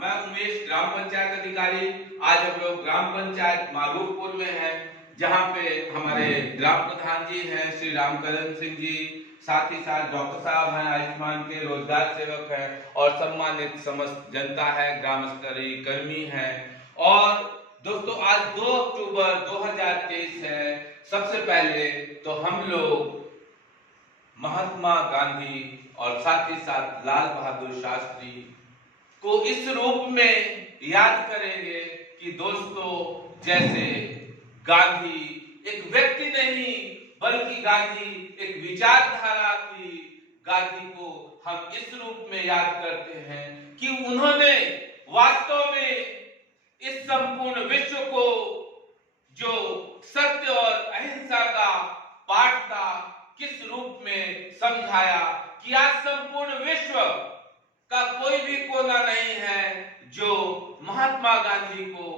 मैं उमेश, ग्राम पंचायत अधिकारी। आज हम लोग ग्राम पंचायत मारूफपुर में हैं, जहां पे हमारे ग्राम प्रधान जी हैं श्री रामकरण सिंह जी, साथ ही साथ डॉक्टर साहब हैं, आयुष्मान के रोजगार सेवक हैं, और सम्मानित समस्त जनता है, ग्राम स्तरीय कर्मी हैं। और दोस्तों, आज 2 अक्टूबर 2023 है। सबसे पहले तो हम लोग महात्मा गांधी और साथ ही साथ लाल बहादुर शास्त्री को इस रूप में याद करेंगे कि दोस्तों, जैसे गांधी एक व्यक्ति नहीं बल्कि गांधी एक विचारधारा थी। गांधी को हम इस रूप में याद करते हैं कि उन्होंने वास्तव में इस संपूर्ण विश्व को जो सत्य और अहिंसा का पाठ था, किस रूप में समझाया कि आज संपूर्ण विश्व का कोई भी कोना नहीं है जो महात्मा गांधी को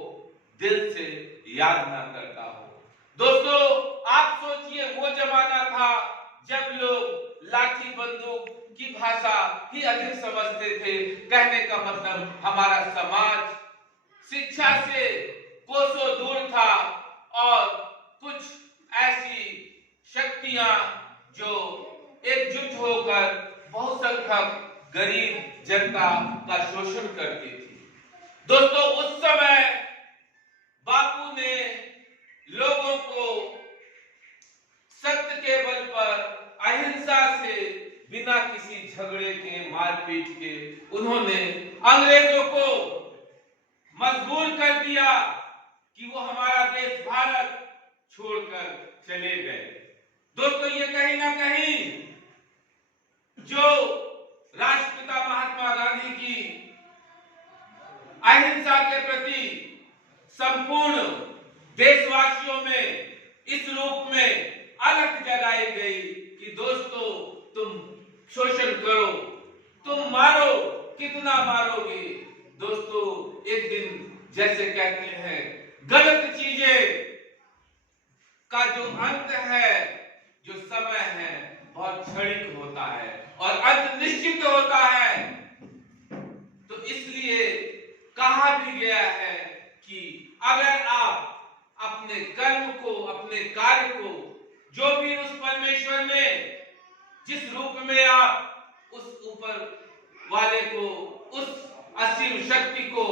दिल से याद ना करता हो। दोस्तों, आप सोचिए, वो जमाना था जब लोग लाठी बंदूक की भाषा ही अधिक समझते थे। कहने का मतलब, हमारा समाज शिक्षा से कोसों दूर था और कुछ ऐसी शक्तियां जो एकजुट होकर बहुसंख्यक गरीब जनता का शोषण करती थी। दोस्तों, उस समय बापू ने लोगों को सत्य के बल पर, अहिंसा से, बिना किसी झगड़े के, मारपीट के, उन्होंने अंग्रेजों को मजबूर कर दिया कि वो हमारा देश भारत छोड़कर चले गए। दोस्तों, ये कहीं ना कहीं जो राष्ट्रपिता महात्मा गांधी की अहिंसा के प्रति संपूर्ण देशवासियों में इस रूप में अलख जगाई गई कि दोस्तों, तुम शोषण करो, तुम मारो, कितना मारोगे। दोस्तों, एक दिन जैसे कहते हैं, गलत चीजें का जो अंत है, जो समय है, बहुत क्षणिक होता है और अंत निश्चित होता है। तो इसलिए कहा भी गया है कि अगर आप अपने कर्म को, अपने कार्य को, जो भी उस परमेश्वर ने जिस रूप में आप उस ऊपर वाले को, उस असीम शक्ति को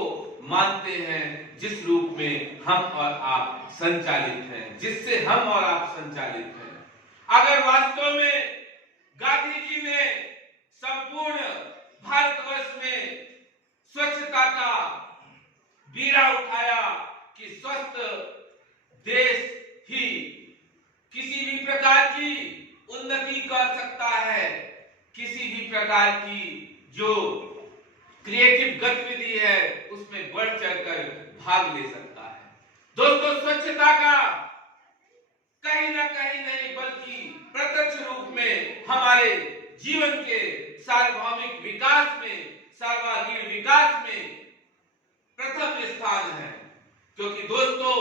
मानते हैं, जिस रूप में हम और आप संचालित हैं, जिससे हम और आप संचालित हैं, अगर वास्तव में गांधी जी ने संपूर्ण भारतवर्ष में स्वच्छता का बीड़ा उठाया कि स्वस्थ देश ही किसी भी प्रकार की उन्नति कर सकता है, किसी भी प्रकार की जो क्रिएटिव गतिविधि है उसमें बढ़ चढ़कर भाग ले सकता है। दोस्तों, स्वच्छता का कहीं ना कहीं नहीं बल्कि प्रत्यक्ष रूप में हमारे जीवन के सार्वभौमिक विकास में, सर्वांगीण विकास में प्रथम स्थान है। क्योंकि दोस्तों,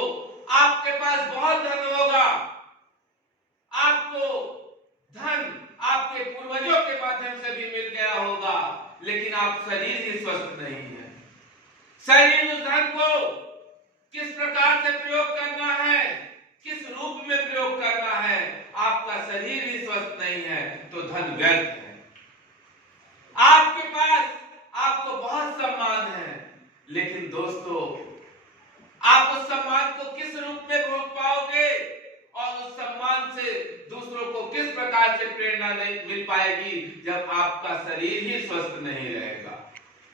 आपके पास बहुत धन होगा, आपको धन आपके पूर्वजों के माध्यम से भी मिल गया होगा, लेकिन आप शरीर ही स्वस्थ नहीं है। शरीर, उस धन को किस प्रकार से प्रयोग करना है, किस रूप में प्रयोग करना है, आपका शरीर ही स्वस्थ नहीं है तो धन व्यर्थ है। आपके पास, आपको बहुत सम्मान है, लेकिन दोस्तों, आप उस सम्मान को किस रूप में भोग पाओगे और उस सम्मान से दूसरों को किस प्रकार से प्रेरणा नहीं मिल पाएगी जब आपका शरीर ही स्वस्थ नहीं रहेगा।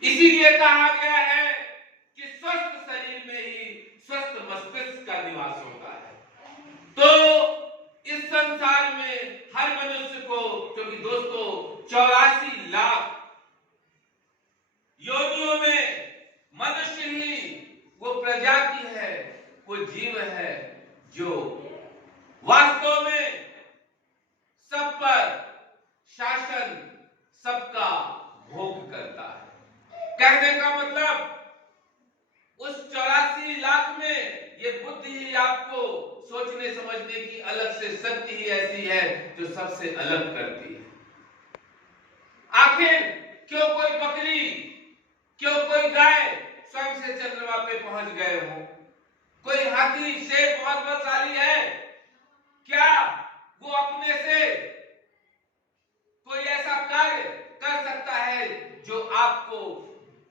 इसीलिए कहा गया है कि स्वस्थ शरीर में ही स्वस्थ मस्तिष्क का निवास होता है। तो इस संसार में हर मनुष्य को, क्योंकि दोस्तों 84 लाख योनियों में मनुष्य ही वो प्रजाति है, वो जीव है जो वास्तव में सब पर शासन, सबका भोग करता है। कहने का मतलब, उस 84 लाख में ये बुद्धि ही आपको सोचने समझने की अलग से शक्ति ही ऐसी है जो सबसे अलग करती है। आखिर क्यों कोई बकरी, क्यों कोई गाय से चंद्रमा पे पहुंच गए हो। कोई हाथी शेर बहुत बलशाली है क्या? वो अपने से कोई ऐसा कार्य कर सकता है जो आपको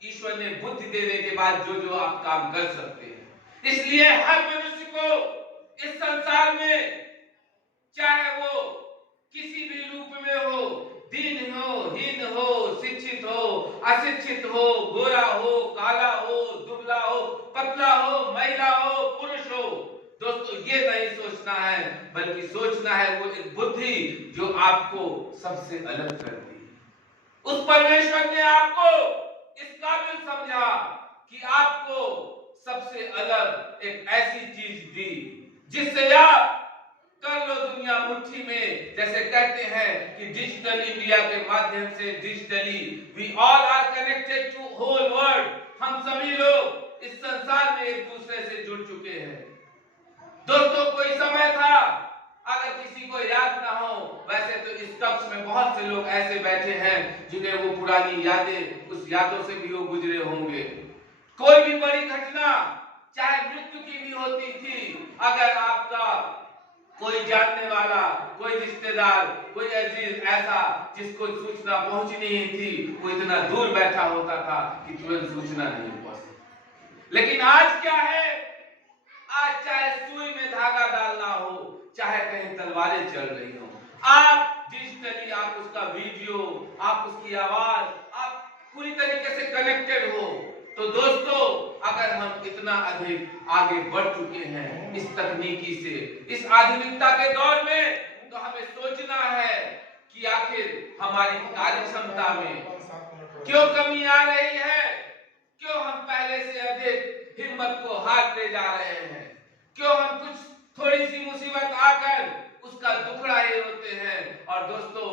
ईश्वर ने बुद्धि देने के बाद जो जो आप काम कर सकते हैं। इसलिए हर मनुष्य को इस संसार में, चाहे वो किसी भी रूप में हो, दीन हो, हीन हो, शिक्षित हो, अशिक्षित हो, गोरा हो, काला हो, दुबला हो, पतला हो, महिला हो, पुरुष हो, दोस्तों ये नहीं सोचना है, बल्कि सोचना है वो एक बुद्धि जो आपको सबसे अलग करती है। उस परमेश्वर ने आपको इस काबिल समझा कि आपको सबसे अलग एक ऐसी चीज दी जिससे आप कर लो दुनिया मुट्ठी में। जैसे कहते हैं कि डिजिटल इंडिया के माध्यम से digitally we all are connected to whole world. हम सभी लोग इस संसार में एक दूसरे से जुड़ चुके हैं। दोस्तों कोई समय था, अगर किसी को याद ना हो, वैसे तो इस कक्ष में बहुत से लोग ऐसे बैठे हैं जिन्हें वो पुरानी यादें, उस यादों से भी वो गुजरे होंगे। कोई भी बड़ी घटना, चाहे मृत्यु की भी होती थी, अगर आपका कोई जानने वाला, कोई रिश्तेदार, कोई अजीज ऐसा जिसको सूचना पहुंचनी ही थी, वो इतना दूर बैठा होता था कि तुरंत सूचना नहीं पहुंचती। लेकिन आज क्या है? आज चाहे सुई में धागा डालना हो, चाहे कहीं तलवारें चल रही हो, आप डिजिटली आप उसका वीडियो, आप उसकी आवाज, आप पूरी तरीके से कनेक्टेड हो। तो दोस्तों अगर हम इतना अधिक आगे बढ़ चुके हैं इस तकनीकी से, इस आधुनिकता के दौर में, तो हमें सोचना है कि आखिर हमारी कार्य क्षमता में क्यों कमी आ रही है? क्यों हम पहले से अधिक हिम्मत को हारते जा रहे हैं? क्यों हम कुछ थोड़ी सी मुसीबत आकर उसका दुखड़ा ही होते हैं? और दोस्तों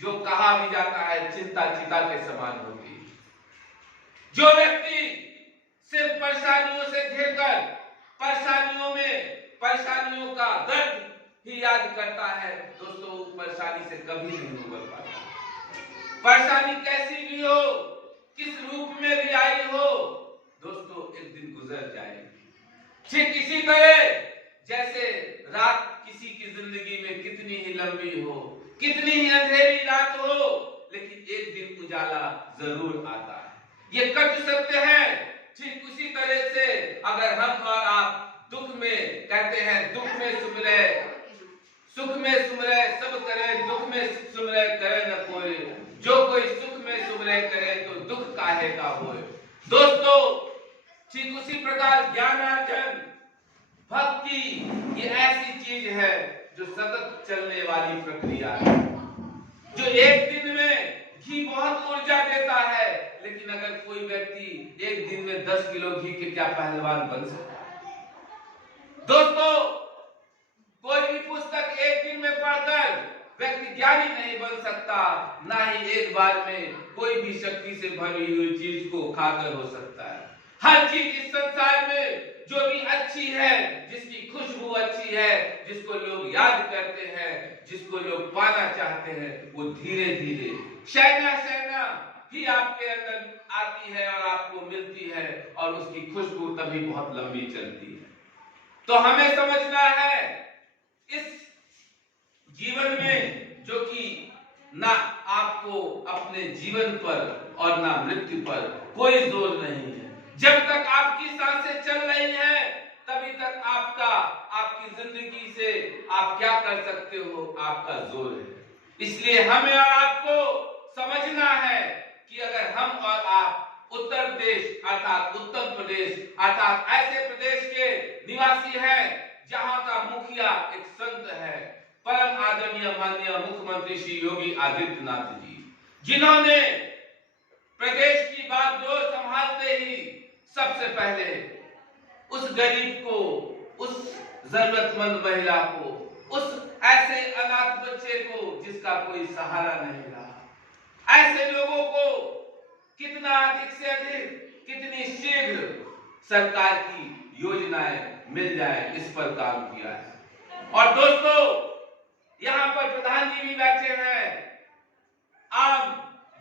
जो कहा भी जाता है चिंता चिता के समान होती है। जो व्यक्ति सिर्फ परेशानियों से घिरकर परेशानियों का दर्द ही याद करता है, दोस्तों उस परेशानी से कभी नहीं उबर पाता। परेशानी कैसी भी हो, किस रूप में भी आई हो, दोस्तों एक दिन गुजर जाएगी। ठीक इसी तरह जैसे रात किसी की जिंदगी में कितनी ही लंबी हो, कितनी ही अंधेरी रात हो, लेकिन एक दिन उजाला जरूर आता है। ये कट सत्य है। ठीक उसी तरह से अगर हम और आप दुख में कहते हैं, दुख में सुमरे, सुख में सुमरे सब करे, दुख में सुमरे करे न कोई, जो कोई सुख में सुमरे करे तो दुख काहे का होए। दोस्तों ठीक उसी प्रकार ज्ञानार्जन, भक्ति ये ऐसी चीज है जो सतत चलने वाली प्रक्रिया है, जो एक दिन में घी बहुत ऊर्जा देता है, लेकिन अगर कोई व्यक्ति एक दिन में 10 किलो घी के क्या पहलवान बन सकता है? दोस्तों कोई भी पुस्तक एक दिन में पढ़कर व्यक्ति ज्ञानी नहीं बन सकता, ना ही एक बार में कोई भी शक्ति से भरी हुई चीज को खाकर हो सकता है। हर चीज इस संसार में जो भी अच्छी है, जिसकी खुशबू अच्छी है, जिसको लोग याद करते हैं, जिसको लोग पाना चाहते हैं, वो धीरे धीरे शहना ही आपके अंदर आती है और आपको मिलती है, और उसकी खुशबू तभी बहुत लंबी चलती है। तो हमें समझना है इस जीवन में, जो कि ना आपको अपने जीवन पर और ना मृत्यु पर कोई जोर नहीं है। जब तक आपकी सांसें चल रही हैं, तभी तक आपकी जिंदगी से आप क्या कर सकते हो, आपका जोर है। इसलिए हमें और आपको समझना है कि अगर हम और आप उत्तर प्रदेश अर्थात उत्तम प्रदेश अर्थात ऐसे प्रदेश के निवासी हैं जहां का मुखिया एक संत है, परम आदरणीय माननीय मुख्यमंत्री श्री योगी आदित्यनाथ जी, जिन्होंने प्रदेश की बागडोर संभालते ही सबसे पहले उस गरीब को, उस जरूरतमंद महिला को, उस ऐसे अनाथ बच्चे को जिसका कोई सहारा नहीं रहा, ऐसे लोगों को कितना अधिक से अधिक, कितनी शीघ्र सरकार की योजनाएं मिल जाए, इस पर काम किया है। और दोस्तों यहाँ पर प्रधान जी भी बैठे हैं, आम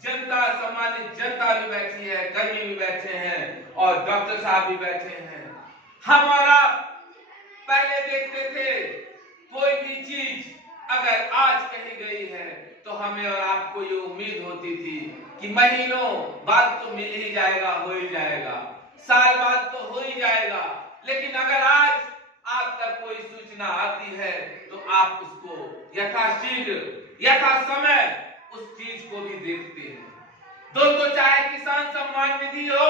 जनता, सम्मानित जनता भी बैठी है, कर्मी भी बैठे हैं, और डॉक्टर साहब भी बैठे हैं। हम और आप पहले देखते थे कोई भी चीज अगर आज कही गई है तो हमें और आपको ये उम्मीद होती थी कि महीनों बाद तो मिल ही जाएगा, हो ही जाएगा, साल बाद तो हो ही जाएगा। लेकिन अगर आज आप तक कोई सूचना आती है तो आप उसको यथाशीघ्र यथा समय उस चीज को भी देखते हैं। दोस्तों, चाहे किसान सम्मान निधि हो,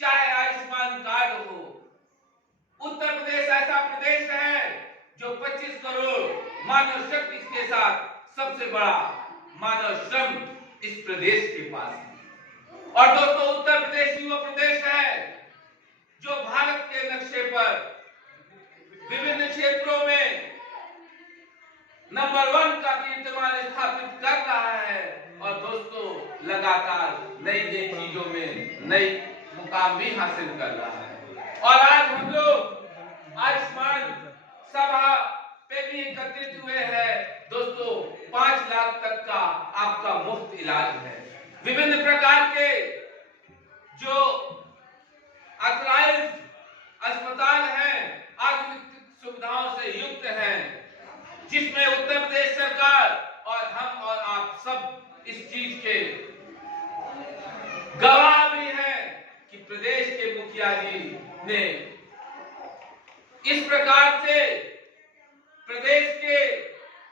चाहे आयुष्मान कार्ड हो, उत्तर प्रदेश ऐसा प्रदेश है जो 25 करोड़ मानव शक्ति के साथ सबसे बड़ा मानव श्रम इस प्रदेश के पास है। और दोस्तों, उत्तर प्रदेश वो प्रदेश है जो भारत के नक्शे पर विभिन्न क्षेत्रों में नंबर 1 का कीर्तिमान स्थापित कर रहा है। और दोस्तों, लगातार नई नई चीजों में नई मुकाम भी हासिल कर रहा है। और आज हम लोग आयुष्मान सभा पे भी एकत्रित हुए हैं। दोस्तों, 5 लाख तक का आपका मुफ्त इलाज है। विभिन्न प्रकार के जो ऑथराइज्ड अस्पताल हैं, आधुनिक सुविधाओं से युक्त हैं, जिसमें उत्तर प्रदेश सरकार और हम और आप सब इस चीज के गवाह भी हैं कि प्रदेश के मुखिया जी ने इस प्रकार से प्रदेश के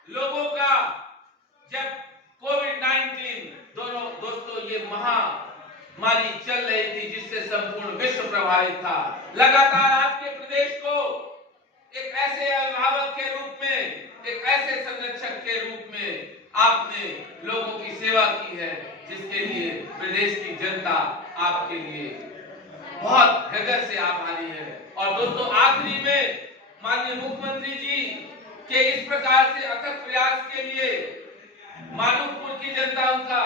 लोगों का, जब कोविड-19 दोस्तों ये महामारी चल रही थी जिससे संपूर्ण विश्व प्रभावित था, लगातार आपके प्रदेश को एक ऐसे अभिभावक के रूप में, एक ऐसे संरक्षक के रूप में आपने लोगों की सेवा की है, जिसके लिए प्रदेश की जनता आपके लिए बहुत हृदय से आभारी है। और दोस्तों, आखिरी में माननीय मुख्यमंत्री जी के इस प्रकार से अथक प्रयास के लिए मानवपुर की जनता उनका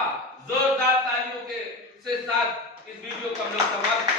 जोरदार तालियों के साथ इस वीडियो को हम लोग समाप्त